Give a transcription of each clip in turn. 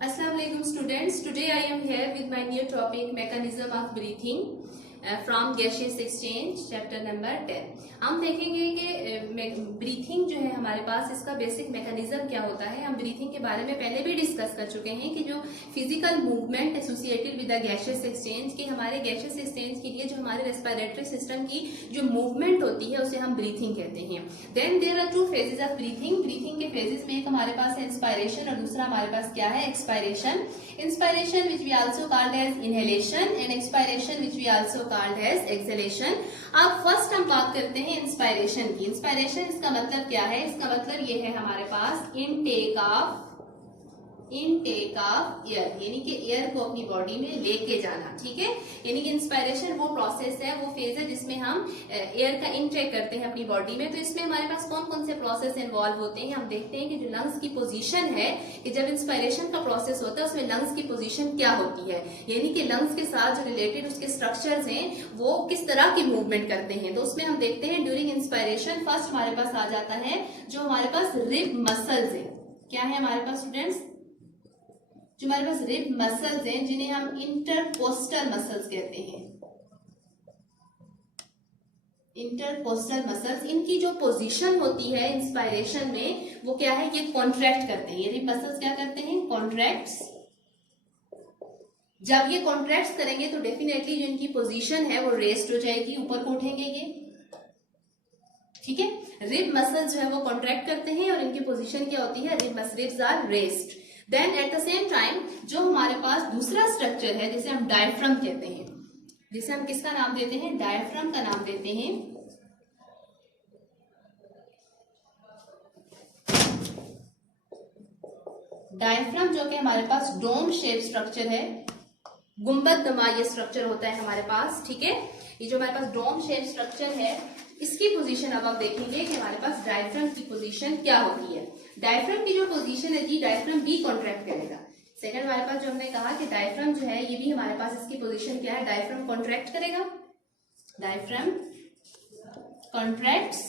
Assalamu alaikum students. Today I am here with my new topic mechanism of breathing from gaseous exchange chapter number 10. हम देखेंगे कि breathing जो है हमारे पास इसका बेसिक मैकेनिज्म क्या होता है। हम ब्रीथिंग के बारे में पहले भी डिस्कस कर चुके हैं कि जो physical movement associated with the gaseous exchange की हमारे गैसियस एक्सचेंज के लिए जो हमारे रेस्पिरेटरी सिस्टम की जो मूवमेंट होती है उसे हम ब्रीथिंग कहते हैं। Then there are two phases of breathing. Breathing के फेजेस में एक हमारे पास है इंस्पायरेशन और दूसरा हमारे पास क्या है expiration. Inspiration which we also called as inhalation and expiration which we also called as exhalation. अब फर्स्ट हम बात करते हैं इंस्पायरेशन की। इंस्पायरेशन इसका मतलब क्या है? इसका मतलब ये है हमारे पास इनटेक ऑफ एयर, यानी कि एयर को अपनी बॉडी में लेके जाना। ठीक है, यानी कि इंस्पायरेशन वो प्रोसेस है, वो फेज है जिसमें हम एयर का इनटेक करते हैं अपनी बॉडी में। तो इसमें हमारे पास कौन कौन से प्रोसेस इन्वॉल्व होते हैं हम देखते हैं कि जो लंग्स की पोजीशन है कि जब इंस्पायरेशन का प्रोसेस होता है उसमें लंग्स की पोजीशन क्या होती है, यानी कि लंग्स के साथ जो रिलेटेड उसके स्ट्रक्चर्स हैं वो किस तरह की मूवमेंट करते हैं। तो उसमें हम देखते हैं ड्यूरिंग इंस्पायरेशन फर्स्ट हमारे पास आ जाता है जो हमारे पास रिब मसल्स है। क्या है हमारे पास स्टूडेंट्स? जो हमारे पास रिब मसल्स हैं जिन्हें हम इंटरकोस्टल मसल्स कहते हैं। इंटरकोस्टल मसल्स, इनकी जो पोजीशन होती है इंस्पायरेशन में वो क्या है, ये कॉन्ट्रैक्ट करते हैं। ये रिब मसल्स क्या करते हैं? कॉन्ट्रैक्ट्स। जब ये कॉन्ट्रैक्ट करेंगे तो डेफिनेटली जो इनकी पोजीशन है वो रेस्ट हो जाएगी, ऊपर को उठेंगे ये। ठीक है, रिब मसल्स जो है वो कॉन्ट्रैक्ट करते हैं और इनकी पोजीशन क्या होती है? Ribs are rest. Then at the same time जो हमारे पास दूसरा स्ट्रक्चर है जिसे हम डायफ्राम कहते हैं, जिसे हम किसका नाम देते हैं? डायफ्राम का नाम देते हैं। डायफ्राम जो कि हमारे पास डोम शेप स्ट्रक्चर है, गुंबद नुमा ये स्ट्रक्चर होता है हमारे पास। ठीक है, ये जो हमारे पास डोम शेप स्ट्रक्चर है इसकी पोजीशन अब आप देखेंगे कि हमारे पास डायफ्राम की पोजीशन क्या होती है। डायफ्राम की जो पोजीशन है जी, डायफ्राम भी कॉन्ट्रैक्ट करेगा। सेकंड हमारे पास जो हमने कहा कि डायफ्राम जो है ये भी हमारे पास इसकी पोजीशन क्या है? डायफ्राम कॉन्ट्रैक्ट करेगा। डायफ्राम कॉन्ट्रैक्ट्स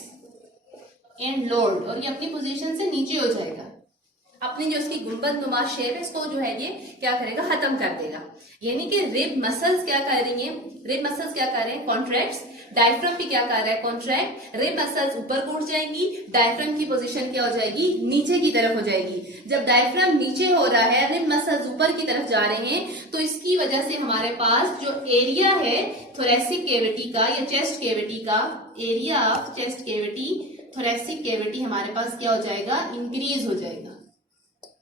एंड लोड, और ये अपनी पोजीशन से नीचे हो जाएगा। अपनी जो इसकी गुंबद नुमा शेप है इसको जो है ये क्या करेगा? खत्म कर देगा। यानी कि रिब मसल्स क्या कर रही हैं? रिब मसल्स क्या कर रहे हैं? कॉन्ट्रैक्ट्स। डायफ्राम भी क्या कर रहा है? कॉन्ट्रैक्ट। रिब मसल्स ऊपर को उठ जाएंगी, डायफ्राम की पोजीशन क्या हो जाएगी? नीचे की तरफ हो जाएगी। जब डायफ्राम नीचे हो रहा है, रिब मसल्स ऊपर की तरफ जा रहे हैं, तो इसकी वजह से हमारे पास जो एरिया है थोरेसिक कैविटी का या चेस्ट कैविटी का, area of chest cavity, thoracic cavity हमारे पास क्या हो जाएगा? इंक्रीज हो जाएगा।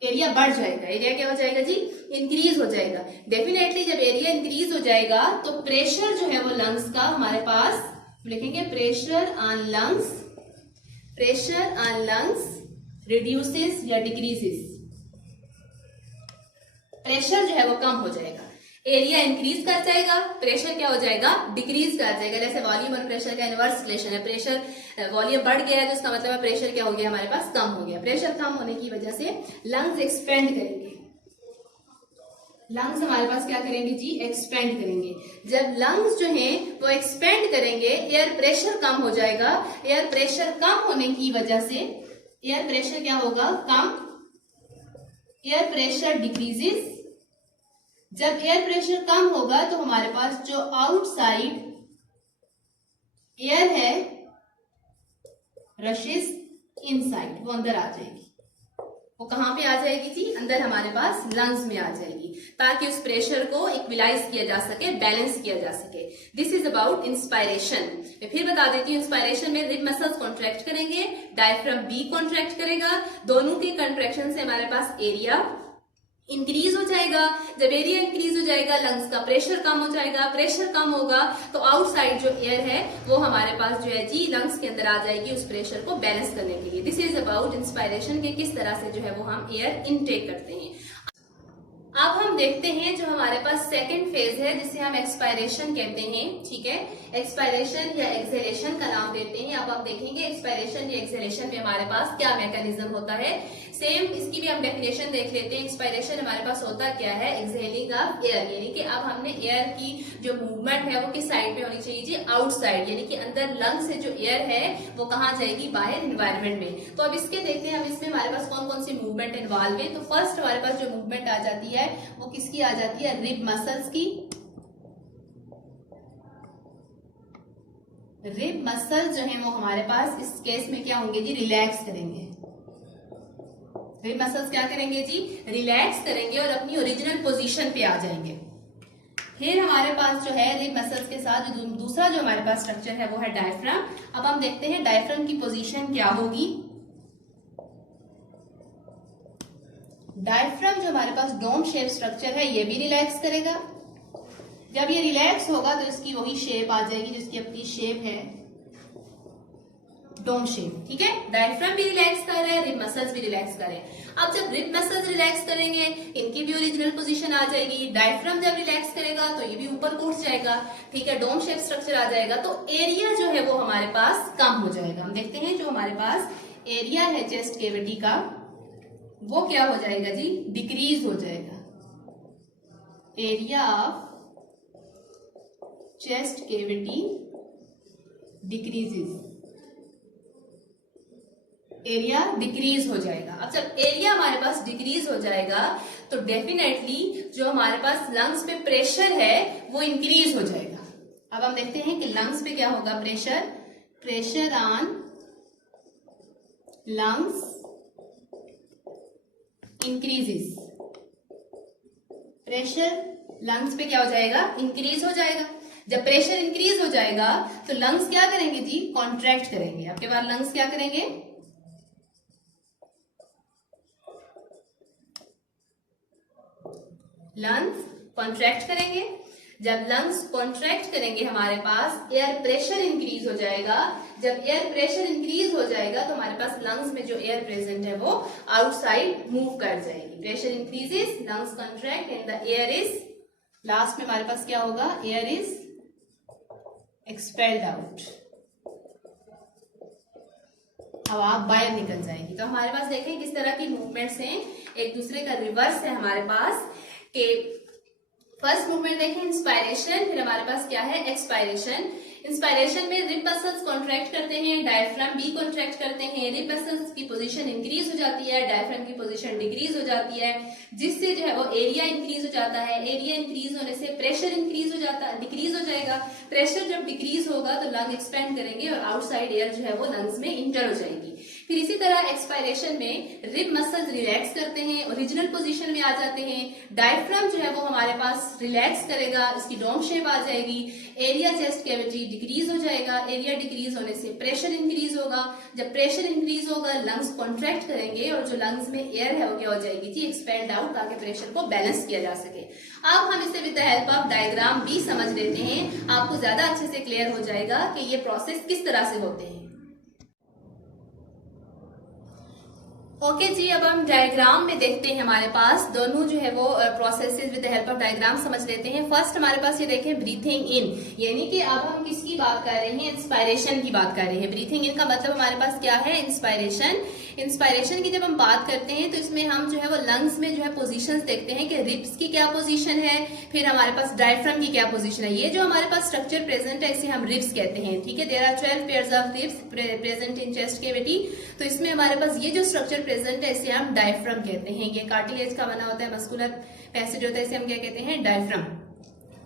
एरिया बढ़ जाएगा। एरिया क्या हो जाएगा जी? इंक्रीज हो जाएगा। डेफिनेटली जब एरिया इंक्रीज हो जाएगा तो प्रेशर जो है वो लंग्स का हमारे पास लिखेंगे pressure on lungs, pressure on lungs reduces या डिक्रीजेस। प्रेशर जो है वो कम हो जाएगा, एरिया इंक्रीज कर जाएगा, प्रेशर क्या हो जाएगा? डिक्रीज कर जाएगा। जैसे वॉल्यूम और प्रेशर का इनवर्स रिलेशन है। प्रेशर वॉल्यूम बढ़ गया है तो इसका मतलब है प्रेशर क्या हो गया? हमारे पास कम हो गया। प्रेशर कम होने की वजह से लंग्स एक्सपेंड करेंगे। लंग्स हमारे पास क्या करेंगे जी? एक्सपेंड करेंगे। जब लंग्स जो हैं वो एक्सपेंड करेंगे, एयर प्रेशर कम हो जाएगा। एयर प्रेशर कम होने की वजह से एयर प्रेशर क्या होगा? कम। Air pressure decreases. जब एयर प्रेशर कम होगा तो हमारे पास जो आउटसाइड एयर है रशेस इनसाइड, वो अंदर आ जाएगी। वो कहां पे आ जाएगी जी? अंदर हमारे पास लंग्स में आ जाएगी, ताकि उस प्रेशर को इक्विलाइज किया जा सके, बैलेंस किया जा सके। This is about inspiration. मैं फिर बता देती हूँ, इंस्पायरेशन में रिब मसल्स कॉन्ट्रैक्ट करेंगे, डायफ्राम भी कॉन्ट्रैक्ट करेगा। दोनों के कॉन्ट्रैक्शन से हमारे पास एरिया इंक्रीज हो जाएगा। जब एरिया इंक्रीज हो जाएगा लंग्स का प्रेशर कम हो जाएगा। प्रेशर कम होगा तो आउटसाइड जो एयर है वो हमारे पास जो है जी लंग्स के अंदर आ जाएगी उस प्रेशर को बैलेंस करने के लिए। दिस इज अबाउट इंस्पायरेशन के किस तरह से जो है वो हम एयर इनटेक करते हैं। अब हम देखते हैं जो हमारे पास सेकंड फेज है जिसे हम एक्सपायरेशन कहते हैं। ठीक है, एक्सपायरेशन या एक्सहेलेशन का नाम देते हैं। अब आप देखेंगे एक्सपायरेशन या एक्सहेलेशन में हमारे पास क्या मैकेनिज्म होता है। सेम इसकी भी हम डेफिनेशन देख लेते हैं। एक्सपायरेशन हमारे पास होता क्या है, एक्सहेलिंग ऑफ एयर, यानी कि अब हमने एयर की जो मूवमेंट है वो किस साइड में होनी चाहिए जी, आउटसाइड, यानी कि अंदर लंग से जो एयर है वो कहाँ जाएगी, बाहर एनवायरमेंट में। तो अब इसके देखते हैं, अब इसमें हमारे पास कौन कौन सी मूवमेंट इन्वॉल्व है। तो फर्स्ट हमारे पास जो मूवमेंट आ जाती है वो किसकी आ जाती है, रिब मसल्स की। रिब मसल जो है वो हमारे पास इस केस में क्या होंगे जी, रिलैक्स करेंगे। रिब मसल्स क्या करेंगे जी, रिलैक्स करेंगे और अपनी ओरिजिनल पोजीशन पे आ जाएंगे। फिर हमारे पास जो है रिब मसल्स के साथ जो दूसरा जो हमारे पास स्ट्रक्चर है वो है डायफ्राम। अब हम देखते हैं डायफ्राम की पोजीशन क्या होगी। डायफ्राम जो हमारे पास डोम शेप स्ट्रक्चर है ये भी रिलैक्स करेगा। जब ये रिलैक्स होगा तो इसकी वही शेप आ जाएगी जिसकी अपनी शेप है डोम शेप, ठीक है। डायफ्राम भी रिलैक्स कर रहे हैं, रिब मसल्स भी रिलैक्स कर रहे हैं। अब जब रिब मसल्स रिलैक्स करेंगे इनकी भी ओरिजिनल पोजीशन आ जाएगी। डायफ्राम जब रिलैक्स करेगा तो ये भी ऊपर उठ जाएगा, ठीक है, डोम शेप स्ट्रक्चर आ जाएगा। तो एरिया जो है वो हमारे पास कम हो जाएगा। हम देखते हैं जो हमारे पास एरिया है चेस्ट कैविटी का वो क्या हो जाएगा जी, डिक्रीज हो जाएगा। Area of chest cavity decreases, area decrease हो जाएगा। अब जब एरिया हमारे पास डिक्रीज हो जाएगा तो डेफिनेटली जो हमारे पास लंग्स पे प्रेशर है वो इंक्रीज हो जाएगा। अब हम देखते हैं कि लंग्स पे क्या होगा, pressure, pressure on lungs increases. Pressure lungs पे क्या हो जाएगा, इंक्रीज हो जाएगा। जब प्रेशर इंक्रीज हो जाएगा तो लंग्स क्या करेंगे जी, कॉन्ट्रैक्ट करेंगे। आपके पास लंग्स क्या करेंगे, लंग्स कॉन्ट्रैक्ट करेंगे। जब लंग्स कॉन्ट्रैक्ट करेंगे हमारे पास एयर प्रेशर इंक्रीज हो जाएगा। जब एयर प्रेशर इंक्रीज हो जाएगा तो हमारे पास लंग्स में जो एयर प्रेजेंट है वो आउटसाइड मूव कर जाएगी। Pressure increases, lungs contract and the air is, last में हमारे पास क्या होगा, एयर इज एक्सपेल्ड आउट, हवा बाहर निकल जाएगी। तो हमारे पास देखें किस तरह की मूवमेंट्स हैं, एक दूसरे का रिवर्स है हमारे पास। के फर्स्ट मूवमेंट देखें इंस्पायरेशन, फिर हमारे पास क्या है एक्सपायरेशन। इंस्पायरेशन में रिब मसल्स कॉन्ट्रैक्ट करते हैं, डायफ्राम भी कॉन्ट्रैक्ट करते हैं। रिब मसल्स की पोजीशन इंक्रीज हो जाती है, डायफ्राम की पोजीशन डिक्रीज हो जाती है, जिससे जो है वो एरिया इंक्रीज हो जाता है। एरिया इंक्रीज होने से प्रेशर इंक्रीज हो जाता है, डिक्रीज हो जाएगा। प्रेशर जब डिक्रीज होगा तो लंग एक्सपेंड करेंगे और आउटसाइड एयर जो है वो लंग्स में इंटर हो जाएगी। फिर इसी तरह एक्सपायरेशन में रिब मसल्स रिलैक्स करते हैं, ओरिजिनल पोजीशन में आ जाते हैं। डायफ्राम जो है वो हमारे पास रिलैक्स करेगा, इसकी डोम शेप आ जाएगी। एरिया चेस्ट कैविटी डिक्रीज हो जाएगा, एरिया डिक्रीज होने से प्रेशर इंक्रीज होगा। जब प्रेशर इंक्रीज होगा लंग्स कॉन्ट्रैक्ट करेंगे और जो लंग्स में एयर है वो क्या हो जाएगी जी, एक्सपेंड आउट, ताकि प्रेशर को बैलेंस किया जा सके। अब हम इसे with the help of diagram भी समझ लेते हैं, आपको ज्यादा अच्छे से क्लियर हो जाएगा कि ये प्रोसेस किस तरह से होते हैं। ओके जी, अब हम डायग्राम में देखते हैं हमारे पास दोनों जो है वो processes with the help of diagram समझ लेते हैं। फर्स्ट हमारे पास ये देखें ब्रीथिंग इन, यानी कि अब हम किसकी बात कर रहे हैं, इंस्पायरेशन की बात कर रहे हैं। ब्रीथिंग इन का मतलब हमारे पास क्या है, इंस्पायरेशन। इंस्पायरेशन की जब हम बात करते हैं तो इसमें हम जो है वो लंग्स में जो है पोजीशंस देखते हैं कि रिब्स की क्या पोजीशन है, फिर हमारे पास डायफ्राम की क्या पोजीशन है। ये जो हमारे पास स्ट्रक्चर प्रेजेंट है इसे हम रिब्स कहते हैं, ठीक है। There are 12 pairs of ribs present in chest cavity. तो इसमें हमारे पास ये जो स्ट्रक्चर प्रेजेंट है इसे हम डायफ्राम कहते हैं। ये कार्टिलेज का बना होता है, मस्कुलर पैसेज होता है, इसे हम क्या कहते हैं, डायफ्राम।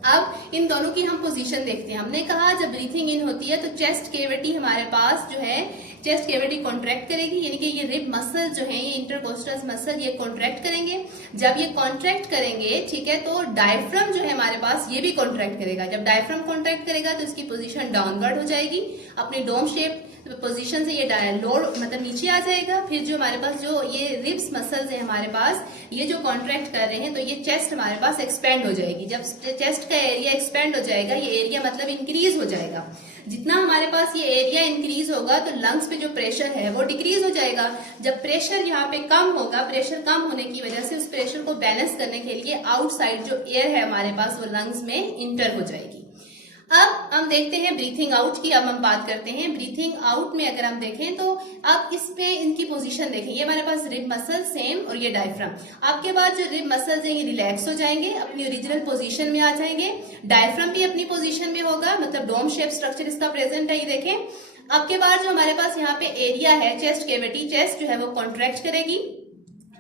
अब इन दोनों की हम पोजीशन देखते हैं। हमने कहा जब ब्रीथिंग इन होती है तो चेस्ट कैविटी हमारे पास जो है चेस्ट कैविटी कॉन्ट्रैक्ट करेगी, यानी कि ये रिब मसल जो है, ये इंटरकोस्टल मसल, ये कॉन्ट्रैक्ट करेंगे। जब ये कॉन्ट्रैक्ट करेंगे, ठीक है, तो डायफ्राम जो है हमारे पास ये भी कॉन्ट्रैक्ट करेगा। जब डायफ्राम कॉन्ट्रैक्ट करेगा तो इसकी पोजीशन डाउनवर्ड हो जाएगी, अपनी डोम शेप पोजीशन से ये लोड मतलब नीचे आ जाएगा। फिर जो हमारे पास जो ये रिब्स मसल्स है हमारे पास, ये जो कॉन्ट्रैक्ट कर रहे हैं तो ये चेस्ट हमारे पास एक्सपेंड हो जाएगी। जब चेस्ट का एरिया एक्सपेंड हो जाएगा, ये एरिया मतलब इंक्रीज हो जाएगा। जितना हमारे पास ये एरिया इंक्रीज होगा तो लंग्स पे जो प्रेशर है वो डिक्रीज हो जाएगा। जब प्रेशर यहाँ पे कम होगा, प्रेशर कम होने की वजह से उस प्रेशर को बैलेंस करने के लिए आउटसाइड जो एयर है हमारे पास वो लंग्स में इंटर हो जाएगी। अब हम देखते हैं ब्रीथिंग आउट की। अब हम बात करते हैं ब्रीथिंग आउट में। अगर हम देखें तो आप इस पे इनकी पोजीशन देखें, ये हमारे पास रिब मसल सेम और ये डायफ्राम। आपके बाद जो रिब मसल्स हैं ये रिलैक्स हो जाएंगे, अपनी ओरिजिनल पोजीशन में आ जाएंगे। डायफ्राम भी अपनी पोजीशन में होगा, मतलब डोम शेप स्ट्रक्चर इसका प्रेजेंट है, ये देखें। आपके बाद जो हमारे पास यहाँ पे एरिया है चेस्ट कैविटी, चेस्ट जो है वो कॉन्ट्रैक्ट करेगी,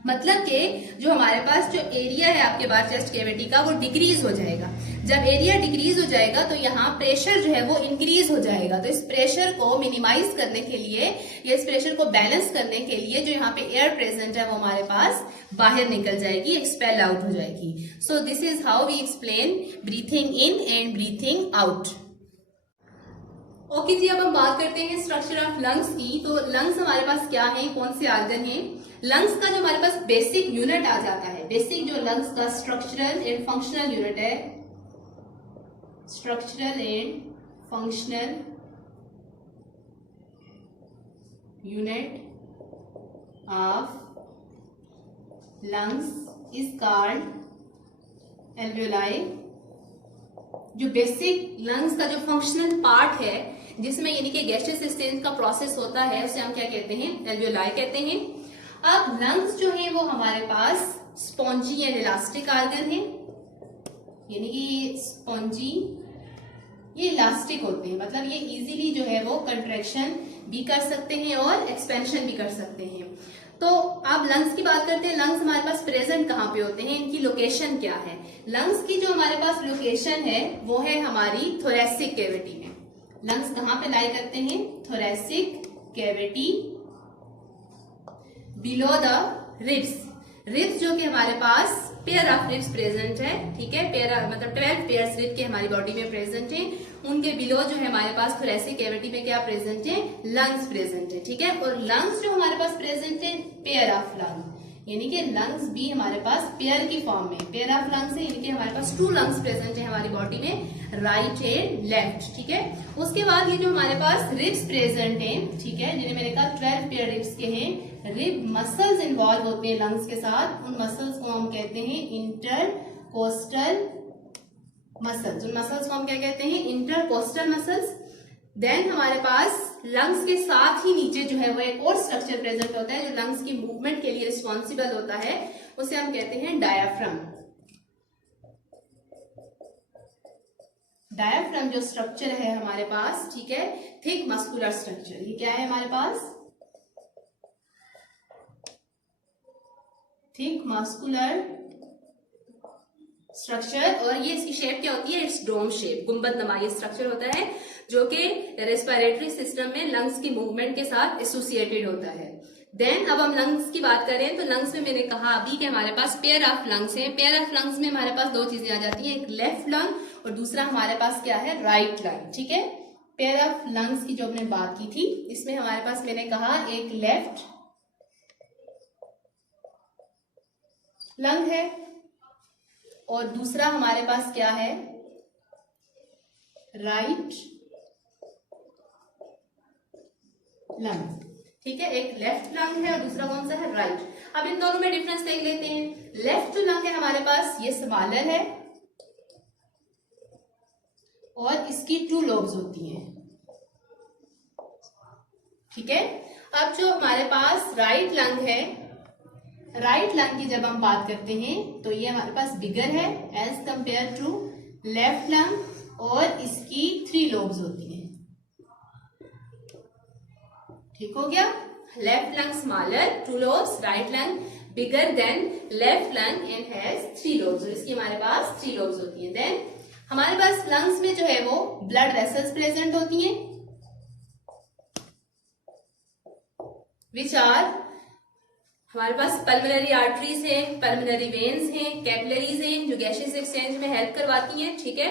मतलब कि जो हमारे पास जो एरिया है आपके पास चेस्ट कैविटी का वो डिक्रीज हो जाएगा। जब एरिया डिक्रीज हो जाएगा तो यहाँ प्रेशर जो है वो इंक्रीज हो जाएगा। तो इस प्रेशर को मिनिमाइज करने के लिए या इस प्रेशर को बैलेंस करने के लिए जो यहाँ पे एयर प्रेजेंट है वो हमारे पास बाहर निकल जाएगी, एक्सपेल आउट हो जाएगी। So this is how we explain breathing in and breathing out. Okay जी, अब हम बात करते हैं स्ट्रक्चर ऑफ लंग्स की। तो लंग्स हमारे पास क्या है, कौन से ऑर्गन है? लंग्स का जो हमारे पास बेसिक यूनिट आ जाता है, बेसिक जो लंग्स का स्ट्रक्चरल एंड फंक्शनल यूनिट है, structural and functional unit of lungs is called alveoli. जो बेसिक लंग्स का जो फंक्शनल पार्ट है जिसमें यानी कि गैसियस एक्सचेंज का प्रोसेस होता है उसे हम क्या कहते हैं, एल्वियोलाई कहते हैं। अब लंग्स जो है वो हमारे पास स्पॉन्जी एंड इलास्टिक ऑर्गन है, यानी कि स्पॉन्जी ये इलास्टिक होते हैं, मतलब ये इजीली जो है वो कंट्रैक्शन भी कर सकते हैं और एक्सपेंशन भी कर सकते हैं। तो अब लंग्स की बात करते हैं। लंग्स हमारे पास प्रेजेंट कहाँ पे होते हैं, इनकी लोकेशन क्या है? लंग्स की जो हमारे पास लोकेशन है वो है हमारी थोरेसिक कैविटी में। लंग्स कहाँ पे लाई करते हैं? Thoracic cavity below the ribs. Ribs जो कि हमारे पास पेयर ऑफ रिब्स प्रेजेंट है, ठीक है, पेयर मतलब 12 पेयर्स रिब के हमारी बॉडी में प्रेजेंट है। उनके बिलो जो है हमारे पास थोरेसिक कैविटी में क्या प्रेजेंट है, लंग्स प्रेजेंट है, ठीक है। और लंग्स जो हमारे पास प्रेजेंट है पेयर ऑफ लंग, यानी कि लंग्स भी हमारे पास पेयर की फॉर्म में, पेयर ऑफ लंग्स है, यानी कि हमारे पास 2 लंग्स प्रेजेंट है हमारी बॉडी में, राइट एंड लेफ्ट, ठीक है। उसके बाद ये जो हमारे पास रिब्स प्रेजेंट है, ठीक है, जिन्हें मैंने कहा 12 पेयर रिब्स के हैं, रिब मसल्स इन्वॉल्व होते हैं लंग्स के साथ। उन मसल्स को हम कहते हैं इंटरकोस्टल मसल्स। उन मसल्स को हम क्या कहते हैं, इंटरकोस्टल मसल्स। देन हमारे पास लंग्स के साथ ही नीचे जो है वो एक और स्ट्रक्चर प्रेजेंट होता है जो लंग्स की मूवमेंट के लिए रिस्पॉन्सिबल होता है, उसे हम कहते हैं डायाफ्राम। डायाफ्राम जो स्ट्रक्चर है हमारे पास, ठीक है, थिक मस्कुलर स्ट्रक्चर, ये क्या है हमारे पास, थिक मस्कुलर स्ट्रक्चर। और ये इसकी शेप क्या होती है, इट्स डोम शेप, गुंबद नमा ये स्ट्रक्चर होता है जो कि रेस्पिरेटरी सिस्टम में लंग्स की मूवमेंट के साथ एसोसिएटेड होता है। देन अब हम लंग्स की बात करें तो लंग्स में मैंने कहा अभी कि हमारे पास पेयर ऑफ लंग्स है। पेयर ऑफ लंग्स में हमारे पास 2 चीजें आ जाती हैं, एक लेफ्ट लंग और दूसरा हमारे पास क्या है, राइट लंग, ठीक है। पेयर ऑफ लंग्स की जो हमने बात की थी इसमें हमारे पास मैंने कहा एक लेफ्ट लंग है और दूसरा हमारे पास क्या है, राइट लंग, ठीक है। एक लेफ्ट लंग है और दूसरा कौन सा है, राइट। अब इन दोनों में डिफरेंस देख लेते हैं। लेफ्ट जो लंग है हमारे पास ये स्मॉलर है और इसकी 2 लोब्स होती हैं, ठीक है। अब जो हमारे पास राइट लंग है, राइट लंग की जब हम बात करते हैं तो ये हमारे पास बिगर है as compare to left lung और इसकी 3 लोब्स होती हैं, ठीक हो गया। Left lung smaller 2 lobes, right lung bigger than left lung and has 3 lobes, इसकी हमारे पास 3 लोब्स होती हैं। देन हमारे पास लंग्स में जो है वो ब्लड वेसल्स प्रेजेंट होती हैं विच आर, हमारे पास पल्मोनरी आर्टरीज हैं, पल्मोनरी वेन्स हैं, कैपिलरीज हैं जो गैसियस एक्सचेंज में हेल्प करवाती हैं, ठीक है।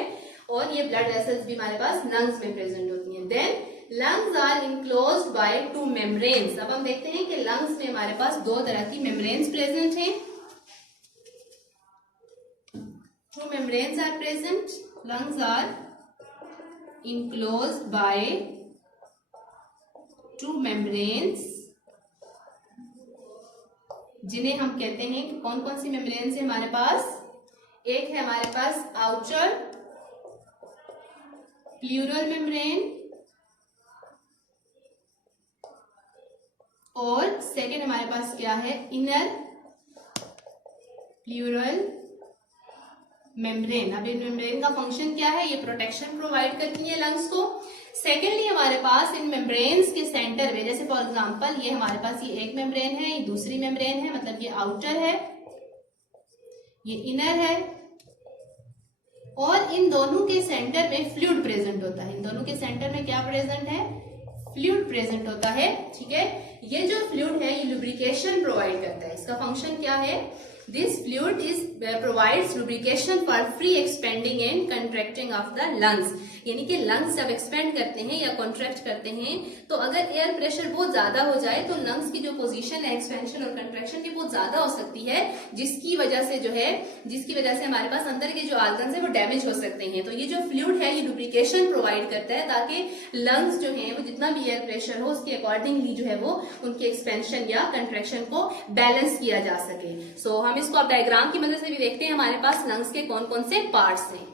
और ये ब्लड वेसल्स भी हमारे पास लंग्स में प्रेजेंट होती हैं। Then lungs are enclosed by 2 membranes. अब हम देखते हैं कि लंग्स में हमारे पास 2 तरह की मेम्ब्रेन्स प्रेजेंट हैं। 2 membranes are present, lungs are enclosed by 2 membranes जिन्हें हम कहते हैं कि कौन कौन सी मेम्ब्रेन्स है हमारे पास, एक है हमारे पास आउटर प्लूरल मेम्ब्रेन और सेकेंड हमारे पास क्या है, इनर प्लूरल मेम्ब्रेन। अब इन मेम्ब्रेन का फंक्शन क्या है, ये प्रोटेक्शन प्रोवाइड करती है लंग्स को। सेकेंडली हमारे पास इन मेम्ब्रेन्स के सेंटर में, जैसे फॉर एग्जांपल ये हमारे पास ये एक मेम्ब्रेन है, ये दूसरी मेम्ब्रेन है, मतलब ये आउटर है, ये इनर है, और इन दोनों के सेंटर में फ्लूइड प्रेजेंट होता है। इन दोनों के सेंटर में क्या प्रेजेंट है, फ्लूइड प्रेजेंट होता है। ठीक है, ये जो फ्लूइड है ये लुब्रिकेशन प्रोवाइड करता है। इसका फंक्शन क्या है, this fluid provides lubrication for free expanding and contracting of the lungs। यानी कि लंग्स जब एक्सपेंड करते हैं या कॉन्ट्रैक्ट करते हैं तो अगर एयर प्रेशर बहुत ज्यादा हो जाए तो लंग्स की जो पोजीशन है एक्सपेंशन और कंट्रैक्शन की बहुत ज्यादा हो सकती है, जिसकी वजह से हमारे पास अंदर के जो ऑर्गन्स है वो डैमेज हो सकते हैं। तो ये जो फ्लूइड है ये लुब्रिकेशन प्रोवाइड करता है ताकि लंग्स जो है वो जितना भी एयर प्रेशर हो उसके अकॉर्डिंगली जो है वो उनके एक्सपेंशन या कंट्रैक्शन को बैलेंस किया जा सके। सो हम इसको अब डायग्राम की मदद से भी देखते हैं हमारे पास लंग्स के कौन कौन से पार्ट्स हैं।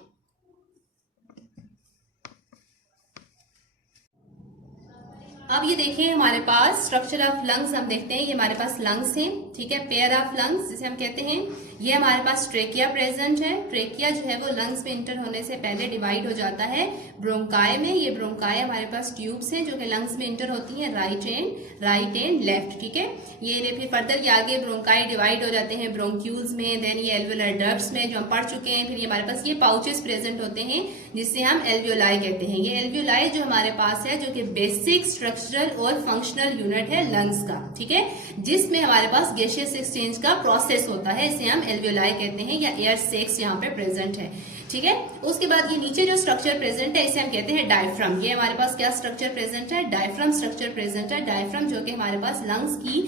अब ये देखिए हमारे पास स्ट्रक्चर ऑफ लंग्स हम देखते हैं। ये हमारे पास लंग्स हैं, ठीक है, पेयर ऑफ लंग्स जिसे हम कहते हैं। ये हमारे पास ट्रेकिया प्रेजेंट है। ट्रेकिया जो है वो लंग्स में इंटर होने से पहले डिवाइड हो जाता है ब्रोंकाई में। ये ब्रोंकाई हमारे पास ट्यूब्स हैं जो कि लंग्स में इंटर होती हैं, राइट एंड लेफ्ट। ठीक है, ये फिर फर्दर ये आगे ब्रोंकाई डिवाइड हो जाते हैं ब्रोंक्यूल्स में, देन ये एल्वियोलर डक्ट्स में जो हम पढ़ चुके हैं। फिर ये हमारे पास ये पाउचेस प्रेजेंट होते हैं जिससे हम एल्वियोलाई कहते हैं। ये एल्वियोलाई जो हमारे पास है जो कि बेसिक स्ट्रक्चरल और फंक्शनल यूनिट है लंग्स का, ठीक है, जिसमें हमारे पास गैसियस एक्सचेंज का प्रोसेस होता है, इसे हम एल्वियोलाई कहते हैं या एयर सैक्स यहाँ पे प्रेजेंट है। ठीक है, उसके बाद ये नीचे जो स्ट्रक्चर प्रेजेंट है इसे हम कहते हैं डायफ्राम। ये हमारे पास क्या स्ट्रक्चर प्रेजेंट है, डायफ्राम स्ट्रक्चर प्रेजेंट है। डायफ्राम जो कि हमारे पास लंग्स की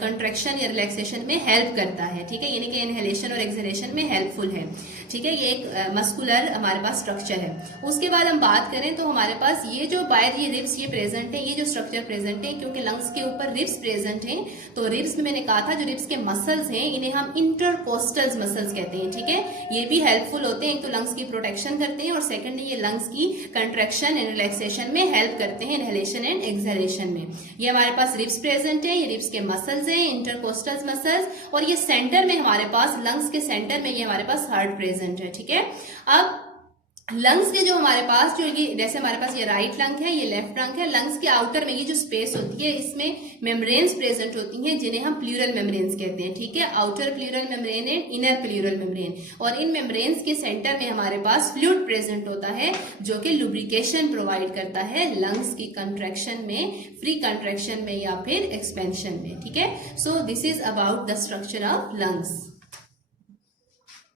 कंट्रैक्शन या रिलैक्सेशन में हेल्प करता है, ठीक है, यानी कि इनहेलेशन और एक्सहेलेशन में हेल्पफुल है। ठीक है, ये एक मस्कुलर हमारे पास स्ट्रक्चर है। उसके बाद हम बात करें तो हमारे पास ये जो बाहर ये रिब्स ये प्रेजेंट है, ये जो स्ट्रक्चर प्रेजेंट है, क्योंकि लंग्स के ऊपर रिब्स प्रेजेंट है तो रिब्स में मैंने कहा था जो रिब्स के मसल्स हैं इन्हें हम इंटरकोस्टल मसल्स कहते हैं। ठीक है, ये भी हेल्पफुल होते हैं, तो लंग्स की प्रोटेक्शन करते हैं और सेकंडली ये लंग्स की कंट्रैक्शन एंड रिलैक्सेशन में हेल्प करते हैं, इनहेलेशन एंड एक्सहेलेशन में। ये हमारे पास रिब्स प्रेजेंट है, ये रिब्स के मसल्स हैं, इंटरकोस्टल मसल्स, और ये सेंटर में हमारे पास लंग्स के सेंटर में ये हमारे पास हार्ट प्रेजेंट है। ठीक है, अब लंग्स के जो हमारे पास जो ये जैसे हमारे पास ये राइट लंग है, ये लेफ्ट लंग है, लंग्स के आउटर में ये जो स्पेस होती है इसमें मेम्ब्रेन्स प्रेजेंट होती हैं जिन्हें हम प्लूरल मेम्ब्रेन्स कहते हैं। ठीक है, outer pleural membrane and inner pleural membrane, और इन मेम्ब्रेन्स के सेंटर में हमारे पास फ्लूइड प्रेजेंट होता है जो कि लुब्रिकेशन प्रोवाइड करता है लंग्स की कंट्रैक्शन में, फ्री कंट्रैक्शन में या फिर एक्सपेंशन में। ठीक है, सो this is about the structure of lungs.